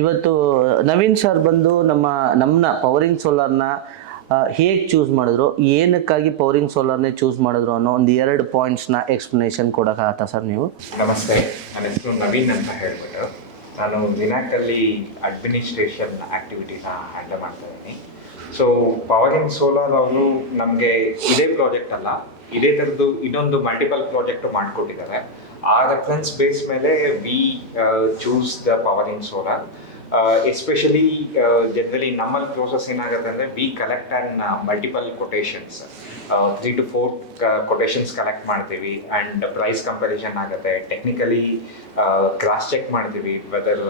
ಇವತ್ತು ನವೀನ್ ಸರ್ ಬಂದು ನಮ್ಮನ್ನ ಪವರಿಂಗ್ ಸೋಲಾರ್ನ ಹೇಗೆ ಚೂಸ್ ಮಾಡಿದ್ರು, ಏನಕ್ಕಾಗಿ ಪವರಿಂಗ್ ಸೋಲಾರ್ನೇ ಚೂಸ್ ಮಾಡಿದ್ರು ಅನ್ನೋ ಒಂದು 2 ಪಾಯಿಂಟ್ಸ್ನ ಎಕ್ಸ್ಪ್ಲನೇಷನ್ ಕೊಡೋಕ್ಕಾಗತ್ತಾ ಸರ್ ನೀವು? ನಮಸ್ತೆ, ನನ್ನ ಹೆಸರು ನವೀನ್ ಅಂತ ಹೇಳ್ಬಿಟ್ಟು ನಾನು ಲಿನಾಕಲ್ಲಿ ಅಡ್ಮಿನಿಸ್ಟ್ರೇಷನ್ ಆ್ಯಕ್ಟಿವಿಟೀನ ಹ್ಯಾಂಡಲ್ ಮಾಡ್ತಾ ಇದ್ದೀನಿ. ಸೊ ಪವರಿಂಗ್ ಸೋಲಾರ್ ಅವರು ನಮಗೆ ಇದೇ ಪ್ರಾಜೆಕ್ಟ್ ಅಲ್ಲ, ಇದೇ ಥರದ್ದು ಇನ್ನೊಂದು ಮಲ್ಟಿಪಲ್ ಪ್ರಾಜೆಕ್ಟು ಮಾಡಿಕೊಟ್ಟಿದ್ದಾರೆ. ಆ ರೆಫರೆನ್ಸ್ ಬೇಸ್ ಮೇಲೆ we choose the Powering Solar. Especially generally ನಮ್ಮಲ್ಲಿ ಪ್ರೋಸೆಸ್ ಏನಾಗುತ್ತೆ ಅಂದರೆ we collect and multiple quotations, 3 to 4 quotations collect ಮಾಡ್ತೀವಿ ಆ್ಯಂಡ್ ಪ್ರೈಸ್ ಕಂಪ್ಯಾರಿಸನ್ ಆಗುತ್ತೆ. ಟೆಕ್ನಿಕಲಿ ಕ್ರಾಸ್ ಚೆಕ್ ಮಾಡ್ತೀವಿ whether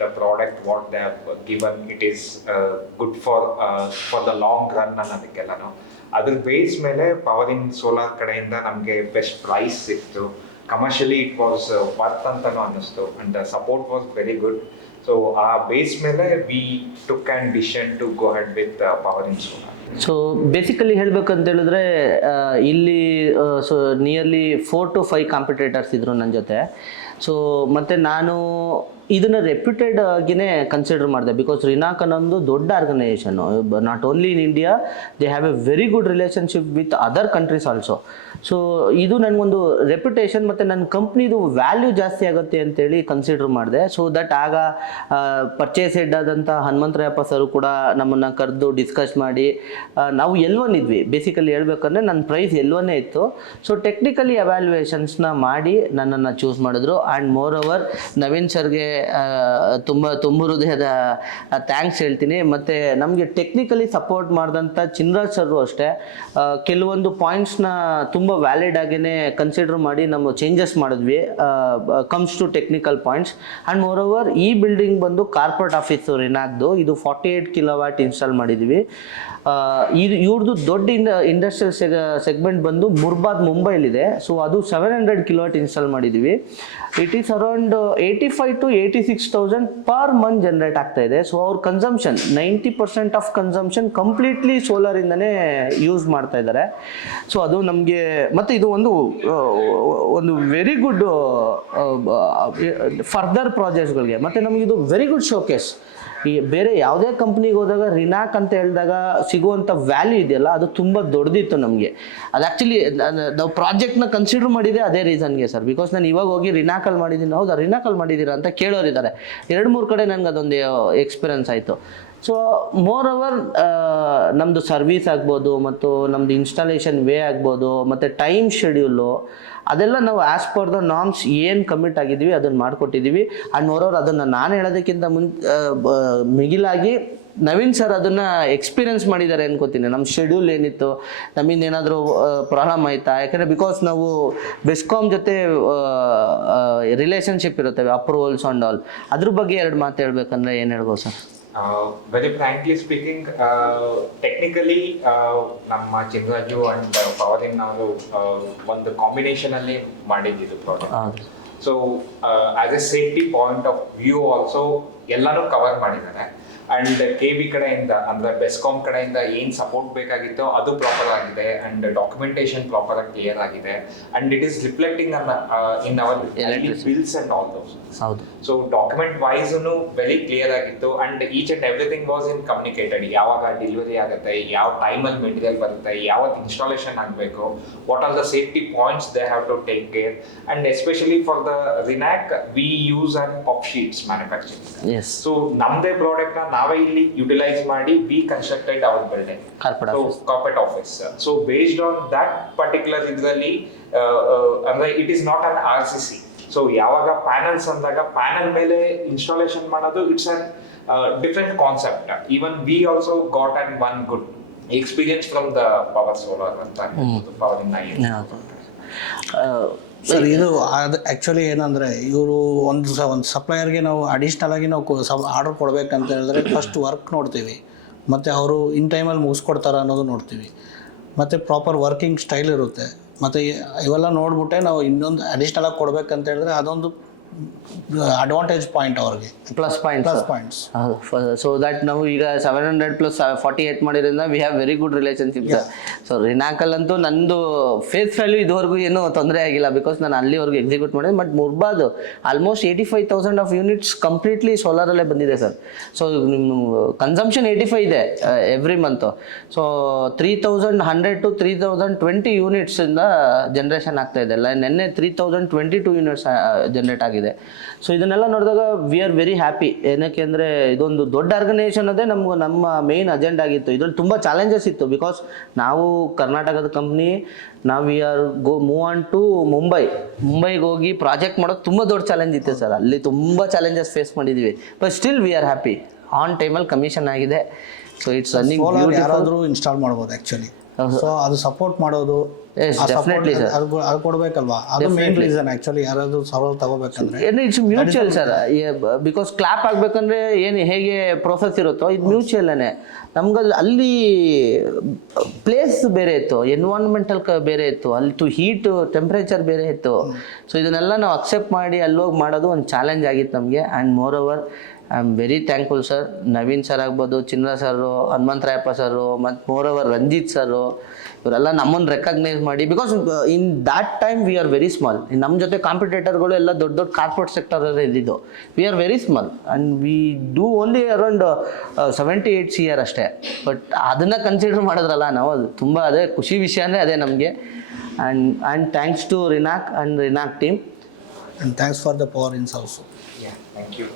the product what they have given it is good for the long run ಅನ್ನೋದಕ್ಕೆಲ್ಲನೂ. ಅದ್ರ base ಮೇಲೆ Powering Solar ಕಡೆಯಿಂದ ನಮಗೆ best price ಸಿಕ್ತು. Commercially it was worth ಅಂತಲೂ ಅನ್ನಿಸ್ತು and support was very good. So ಆ ಬೇಸ್ ಮೇಲೆ we took and decision to go head with Powering Solar. So basically ಹೇಳ್ಬೇಕಂತ ಹೇಳಿದ್ರೆ ಇಲ್ಲಿ ಸೊ ನಿಯರ್ಲಿ 4 to 5 ಕಾಂಪಿಟೇಟರ್ಸ್ ಇದ್ರು ನನ್ನ ಜೊತೆ. ಸೊ ಮತ್ತು ನಾನು ಇದನ್ನು ರೆಪ್ಯೂಟೆಡ್ ಆಗಿನೇ ಕನ್ಸಿಡರ್ ಮಾಡಿದೆ, ಬಿಕಾಸ್ ರಿನಾಕ್ ಅನ್ನೊಂದು ದೊಡ್ಡ organisation. Not only in India, they have A very good relationship with other countries also. So ಇದು ನನಗೊಂದು ರೆಪ್ಯುಟೇಷನ್ ಮತ್ತು ನನ್ನ ಕಂಪ್ನಿದು ವ್ಯಾಲ್ಯೂ ಜಾಸ್ತಿ ಆಗುತ್ತೆ ಅಂತೇಳಿ ಕನ್ಸಿಡರ್ ಮಾಡಿದೆ. ಸೊ ದಟ್ ಆಗ ಪರ್ಚೇಸ್ ಹೆಡ್ ಆದಂಥ ಹನುಮಂತರಾಯಪ್ಪ ಸರು ಕೂಡ ನಮ್ಮನ್ನು ಕರೆದು ಡಿಸ್ಕಸ್ ಮಾಡಿ ನಾವು L1 ಇದ್ವಿ. ಬೇಸಿಕಲಿ ಹೇಳ್ಬೇಕಂದ್ರೆ ನನ್ನ ಪ್ರೈಸ್ L1 ಇತ್ತು. ಸೊ ಟೆಕ್ನಿಕಲಿ ಎವ್ಯಾಲ್ಯೂಯೇಷನ್ಸ್ನ ಮಾಡಿ ನನ್ನನ್ನು ಚೂಸ್ ಮಾಡಿದ್ರು. ಆ್ಯಂಡ್ ಮೋರ್ ಓವರ್ ನವೀನ್ ಸರ್ಗೆ ತುಂಬ ಹೃದಯದ ಥ್ಯಾಂಕ್ಸ್ ಹೇಳ್ತೀನಿ. ಮತ್ತು ನಮಗೆ ಟೆಕ್ನಿಕಲಿ ಸಪೋರ್ಟ್ ಮಾಡಿದಂಥ ಚಿನ್ರಾಜ್ ಸರು ಅಷ್ಟೇ ಕೆಲವೊಂದು ಪಾಯಿಂಟ್ಸ್ನ ತುಂಬ ವ್ಯಾಲಿಡ್ ಆಗೇ ಕನ್ಸಿಡರ್ ಮಾಡಿ ನಾವು ಚೇಂಜಸ್ ಮಾಡಿದ್ವಿ comes to technical points. And more over ಈ ಬಿಲ್ಡಿಂಗ್ ಬಂದು ಕಾರ್ಪೊರೇಟ್ ಆಫೀಸು ರಿನಾಕ್ದು, ಇದು 48 kW ಇನ್ಸ್ಟಾಲ್ ಮಾಡಿದ್ದೀವಿ. ಇದು ಇವ್ರದ್ದು ದೊಡ್ಡ ಇಂಡಸ್ಟ್ರಿಯಲ್ ಸೆಗ್ಮೆಂಟ್ ಬಂದು ಮುರ್ಬಾದ್ ಮುಂಬೈಲಿದೆ. ಸೊ ಅದು 700 kW ಇನ್ಸ್ಟಾಲ್ ಮಾಡಿದ್ದೀವಿ. It is around 85,000 to 86,000 per month generate ಆಗ್ತಾ ಇದೆ. ಸೊ ಅವ್ರ ಕನ್ಸಂಪ್ಷನ್ 90% ಆಫ್ ಕನ್ಸಂಪ್ಷನ್ ಕಂಪ್ಲೀಟ್ಲಿ ಸೋಲಾರಿಂದನೇ ಯೂಸ್ ಮಾಡ್ತಾ ಇದ್ದಾರೆ. ಸೊ ಅದು ನಮಗೆ ಮತ್ತು ಇದು ಒಂದು ವೆರಿ ಗುಡ್ ಫರ್ದರ್ ಪ್ರಾಜೆಕ್ಟ್ಸ್ಗಳಿಗೆ. ಮತ್ತು ನಮಗಿದು ವೆರಿ ಗುಡ್ ಶೋಕೇಸ್. ಈ ಬೇರೆ ಯಾವುದೇ ಕಂಪ್ನಿಗೆ ಹೋದಾಗ ರಿನಾಕ್ ಅಂತ ಹೇಳಿದಾಗ ಸಿಗುವಂಥ ವ್ಯಾಲ್ಯೂ ಇದೆಯಲ್ಲ, ಅದು ತುಂಬ ದೊಡ್ಡದಿತ್ತು ನಮಗೆ. ಅದು ಆ್ಯಕ್ಚುಲಿ ನಾವು ಪ್ರಾಜೆಕ್ಟ್ನ ಕನ್ಸಿಡರ್ ಮಾಡಿದೆ ಅದೇ ರೀಸನ್ಗೆ ಸರ್. ಬಿಕಾಸ್ ನಾನು ಇವಾಗ ಹೋಗಿ ರಿನಾಕಲ್ಲಿ ಮಾಡಿದ್ದೀನಿ, ಹೌದಾ ರಿನಾಕಲ್ಲಿ ಮಾಡಿದ್ದೀರಾ ಅಂತ ಕೇಳೋರಿದ್ದಾರೆ. 2-3 ಕಡೆ ನನಗೆ ಅದೊಂದು ಎಕ್ಸ್ಪೀರಿಯನ್ಸ್ ಆಯಿತು. ಸೊ ಮೋರ್ ಓವರ್ ನಮ್ಮದು ಸರ್ವೀಸ್ ಆಗ್ಬೋದು ಮತ್ತು ನಮ್ಮದು ಇನ್ಸ್ಟಾಲೇಷನ್ ವೇ ಆಗ್ಬೋದು ಮತ್ತು ಟೈಮ್ ಶೆಡ್ಯೂಲು ಅದೆಲ್ಲ ನಾವು ಆ್ಯಸ್ ಪರ್ ದ ನಾರ್ಮ್ಸ್ ಏನು ಕಮಿಟ್ ಆಗಿದ್ದೀವಿ ಅದನ್ನು ಮಾಡಿಕೊಟ್ಟಿದ್ದೀವಿ. ಆ್ಯಂಡ್ ಮೋರ್ ಓವರ್ ಅದನ್ನು ನಾನು ಹೇಳೋದಕ್ಕಿಂತ ಮಿಗಿಲಾಗಿ ನವೀನ್ ಸರ್ ಅದನ್ನು ಎಕ್ಸ್ಪೀರಿಯನ್ಸ್ ಮಾಡಿದ್ದಾರೆ ಅನ್ಕೋತೀನಿ. ನಮ್ಮ ಶೆಡ್ಯೂಲ್ ಏನಿತ್ತು, ನಮ್ಮಿಂದ ಏನಾದರೂ ಪ್ರಾಬ್ಲಮ್ ಆಯಿತಾ, ಯಾಕೆಂದರೆ ಬಿಕಾಸ್ ನಾವು ಬೆಸ್ಕಾಮ್ ಜೊತೆ ರಿಲೇಷನ್ಶಿಪ್ ಇರುತ್ತೆ, ಅಪ್ರೂವಲ್ಸ್ ಆ್ಯಂಡ್ ಆಲ್. ಅದ್ರ ಬಗ್ಗೆ 2 ಮಾತು ಹೇಳ್ಬೇಕಂದ್ರೆ ಏನು ಹೇಳ್ಬೋದು sir? Very frankly speaking, technically ನಮ್ಮ ಚಿನ್ರಾಜು ಅಂಡ್ ಪವರಿಂಗ್ ನಾವು ಒಂದು ಕಾಂಬಿನೇಷನಲ್ಲಿ ಮಾಡಿದ್ದು project. So as A safety point of view also ಎಲ್ಲನೂ ಕವರ್ ಮಾಡಿದ್ದಾರೆ. ಆ್ಯಂಡ್ KB ಕಡೆಯಿಂದ ಅಂದರೆ ಬೆಸ್ಕಾಮ್ ಕಡೆಯಿಂದ ಏನು ಸಪೋರ್ಟ್ ಬೇಕಾಗಿತ್ತೋ ಅದು ಪ್ರಾಪರ್ ಆಗಿದೆ. ಆ್ಯಂಡ್ ಡಾಕ್ಯುಮೆಂಟೇಶನ್ ಪ್ರಾಪರ್ ಆಗಿ ಕ್ಲಿಯರ್ ಆಗಿದೆ. And it is reflecting in our bills and all those. ಹೌದು. ಸೊ ಡಾಕ್ಯುಮೆಂಟ್ ವೈಸ್ನು ವೆರಿ ಕ್ಲಿಯರ್ ಆಗಿತ್ತು. And each and everything was in communicated. ಯಾವಾಗ ಡೆಲಿವರಿ ಆಗುತ್ತೆ, ಯಾವ ಟೈಮಲ್ಲಿ ಮೆಟೀರಿಯಲ್ ಬರುತ್ತೆ, ಯಾವತ್ತು ಇನ್ಸ್ಟಾಲೇಷನ್ ಆಗಬೇಕು, what are the safety points they have to take care. And especially for the Rinac we use and pop sheets manufacturing. So ನಮ್ಮದೇ ಪ್ರಾಡಕ್ಟ್ನ ನಾವೇ ಇಲ್ಲಿ ಯುಟಿಲೈಸ್ ಮಾಡಿ we constructed our building, corporate office. So based on that particular ಇದರಲ್ಲಿ ಅಂದ್ರೆ it is not an RCC. So ಯಾವಾಗ panels ಅಂದಾಗ panel ಮೇಲೆ ಇನ್ಸ್ಟಾಲೇಷನ್ ಮಾಡೋದು it's an different concept. Even we also got and one good experience from the power solar ಅಂತ power. Sir ಇದು ಅದು actually ಏನಂದರೆ ಇವರು ಒಂದು ಸಪ್ಲೈಯರ್ಗೆ ನಾವು ಅಡಿಷ್ನಲ್ ಆಗಿ ನಾವು ಆರ್ಡರ್ ಕೊಡಬೇಕಂತ ಹೇಳಿದ್ರೆ ಫಸ್ಟ್ ವರ್ಕ್ ನೋಡ್ತೀವಿ, ಮತ್ತು ಅವರು ಇನ್ ಟೈಮಲ್ಲಿ ಮುಗಿಸ್ಕೊಡ್ತಾರ ಅನ್ನೋದು ನೋಡ್ತೀವಿ, ಮತ್ತು ಪ್ರಾಪರ್ ವರ್ಕಿಂಗ್ ಸ್ಟೈಲ್ ಇರುತ್ತೆ. ಮತ್ತು ಇವೆಲ್ಲ ನೋಡ್ಬಿಟ್ಟೆ ನಾವು ಇನ್ನೊಂದು ಅಡಿಷ್ನಲ್ ಆಗಿ ಕೊಡಬೇಕಂತ ಹೇಳಿದ್ರೆ ಅದೊಂದು ಅಡ್ವಾಂಟೇಜ್ ಪಾಯಿಂಟ್ ಅವ್ರಿಗೆ, plus points. Plus points. So that ನಾವು ಈಗ 700 + 48 ಮಾಡಿದ್ರಿಂದ we have very good relationship sir. So ರಿನಾಕಲ್ಲಂತೂ ನಂದು ಫೇಸ್ ವ್ಯಾಲ್ಯೂ ಇದುವರೆಗೂ ಏನೂ ತೊಂದರೆ ಆಗಿಲ್ಲ, ಬಿಕಾಸ್ ನಾನು ಅಲ್ಲಿವರೆಗೂ ಎಕ್ಸಿಕ್ಯೂಟ್ ಮಾಡಿದೆ. But Murbad almost 85,000 of units completely ಸೋಲಾರಲ್ಲೇ ಬಂದಿದೆ ಸರ್. ಸೊ ನಿಮ್ಮ ಕನ್ಸಂಪ್ಷನ್ 85 ಇದೆ ಎವ್ರಿ ಮಂತು. ಸೊ 3100 to 3020 ಯೂನಿಟ್ಸಿಂದ ಜನ್ರೇಷನ್ ಆಗ್ತಾ ಇದೆ. ನೆನ್ನೆ 3022 ಯೂನಿಟ್ಸ್ ಜನರೇಟ್ ಆಗಿದೆ. ಸೊ ಇದನ್ನೆಲ್ಲ ನೋಡಿದಾಗ ವಿ ಆರ್ ವೆರಿ ಹ್ಯಾಪಿ. ಏನಕ್ಕೆ ಅಂದರೆ ಇದೊಂದು ದೊಡ್ಡ ಆರ್ಗನೈಸೇಷನ್ ಅದೇ ನಮ್ಮ ಮೇನ್ ಅಜೆಂಡಾ ಆಗಿತ್ತು. ಇದರಲ್ಲಿ ತುಂಬ ಚಾಲೆಂಜಸ್ ಇತ್ತು, ಬಿಕಾಸ್ ನಾವು ಕರ್ನಾಟಕದ ಕಂಪ್ನಿ, ನಾವು we are move on to ಮುಂಬೈಗೆ ಹೋಗಿ ಪ್ರಾಜೆಕ್ಟ್ ಮಾಡೋದು ತುಂಬ ದೊಡ್ಡ ಚಾಲೆಂಜ್ ಇತ್ತು ಸರ್. ಅಲ್ಲಿ ತುಂಬ ಚಾಲೆಂಜಸ್ ಫೇಸ್ ಮಾಡಿದ್ದೀವಿ. But still we are happy. On ಟೈಮಲ್ಲಿ ಕಮಿಷನ್ ಆಗಿದೆ. So it's running beautiful. ಯಾರಾದರೂ ಇನ್ಸ್ಟಾಲ್ ಮಾಡ್ಬೋದು ಆ್ಯಕ್ಚುಲಿ. ಸೊ ಅದು ಸಪೋರ್ಟ್ ಮಾಡೋದು, Yes, definitely, sir. ಅದು ಕೊಡ್ಬೇಕಲ್ವಾ, ಅದು ಮೇನ್ ರೀಸನ್ ಆ್ಯಕ್ಚುಲಿ. ಯಾರಾದರೂ ಸವಾಲು ತಗೋಬೇಕಂದ್ರೆ it's mutual sir. Because clap ಆಗಬೇಕಂದ್ರೆ ಏನು ಹೇಗೆ ಪ್ರೊಸೆಸ್ ಇರುತ್ತೋ ಇದು ಮ್ಯೂಚುವಲ್ಲೇ. ನಮ್ಗೆ ಅಲ್ಲಿ ಪ್ಲೇಸ್ ಬೇರೆ ಇತ್ತು, ಎನ್ವೈರನ್ಮೆಂಟಲ್ ಬೇರೆ ಇತ್ತು, ಅಲ್ಲಿ ಹೀಟ್ ಟೆಂಪ್ರೇಚರ್ ಬೇರೆ ಇತ್ತು. ಸೊ ಇದನ್ನೆಲ್ಲ ನಾವು ಅಕ್ಸೆಪ್ಟ್ ಮಾಡಿ ಅಲ್ಲೋಗಿ ಮಾಡೋದು ಒಂದು ಚಾಲೆಂಜ್ ಆಗಿತ್ತು ನಮಗೆ. And more over I am very thankful sir. Naveen sir ಆಗ್ಬೋದು, ಚಿನ್ನ ಸರು, ಹನುಮಂತರಾಯಪ್ಪ ಸರು, ಮತ್ತು ಮೋರ್ ಓವರ್ ರಂಜಿತ್ ಸರು, ಇವರೆಲ್ಲ ನಮ್ಮನ್ನು ರೆಕಗ್ನೈಸ್ ಮಾಡಿ. Because in that time we are very small. ನಮ್ಮ ಜೊತೆ ಕಾಂಪಿಟೇಟರ್ಗಳು ಎಲ್ಲ ದೊಡ್ಡ ದೊಡ್ಡ ಕಾರ್ಪೊರೇಟ್ ಸೆಕ್ಟರಲ್ಲಿ ಇದ್ದಿದ್ದು. We are very small and we do only around 78 CR ಅಷ್ಟೇ. ಬಟ್ ಅದನ್ನು ಕನ್ಸಿಡರ್ ಮಾಡಿದ್ರಲ್ಲ ನಾವು, ಅದು ತುಂಬ ಅದೇ ಖುಷಿ ವಿಷಯನೇ ಅದೇ ನಮಗೆ. And thanks to Rinac and Rinac team. And thanks for the Powering also. Thank you.